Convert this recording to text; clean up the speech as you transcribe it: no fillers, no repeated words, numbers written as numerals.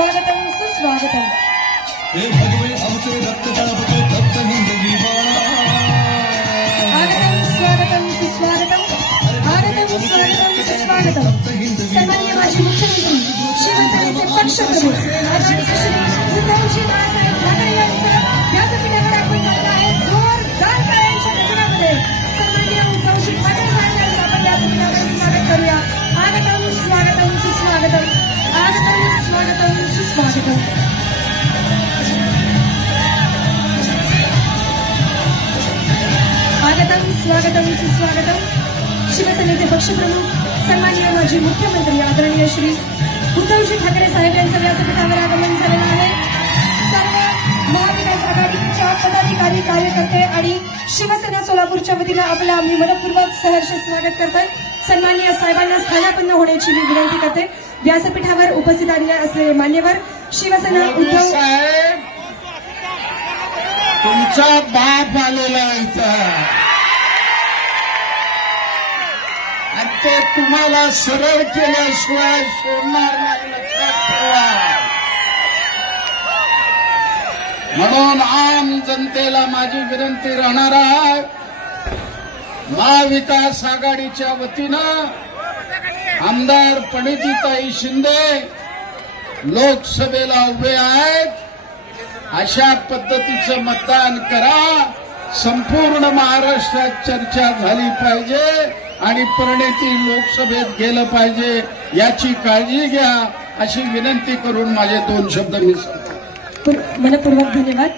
स्वागतम सुस्वागतम। हे भगवे आमचे रक्तगणपती भक्त हिंदवी बाळा। आगतम स्वागतम सुस्वागतम। आगतम स्वागतम सुस्वागतम। सन्माननीय माजी मुख्यमंत्री शिवसेनेचे पक्षप्रमुख आदरणीय श्री उद्धवजी बाळासाहेब ठाकरे यांचं व्यासपीठावर आपण चाललं आहे जोरदार टाळ्यांच्या गजरामध्ये सन्माननीय उद्धवजी ठाकरे साहेब यांचं आपण व्यासपीठावर स्वागत करूया। आगतम स्वागतम सुस्वागतम। आगतम स्वागतम सुस्वागतम। आगतम स्वागतम सुस्वागतम। शिवसेनेचे पक्षप्रमुख सन्माननीय माजी मुख्यमंत्री आदरणीय श्री उद्धवजी ठाकरे साहेब यांचं व्यासपीठावर आगमन झालेलं आहे। सर्व महाविकास आघाडीच्या पदाधिकारी कार्यकर्ते आणि शिवसेना सोलापूरच्या वतीनं आपलं आम्ही मनपूर्वक सहर्ष स्वागत करतोय। सन्माननीय साहेबांना स्थानापन्न होण्याची मी विनंती करते। व्यासपीठावर उपस्थित असलेले मान्यवर शिवसेना उद्धव साहेब तुमचा बाप आलेला इथं आणि ते तुम्हाला सरळ केल्याशिवाय सोडणार नाही, लक्षात ठेवा। म्हणून आम जनतेला माझी विनंती राहणार आहे, महाविकास आघाडीच्या वतीनं आमदार प्रणितीताई शिंदे लोकसभेला उभे आहेत, अशा पद्धतीचं मतदान करा। संपूर्ण महाराष्ट्रात चर्चा झाली पाहिजे आणि प्रणिती लोकसभेत गेलं पाहिजे, याची काळजी घ्या अशी विनंती करून माझे 2 शब्द मी सांगतो। मनपूर्वक धन्यवाद।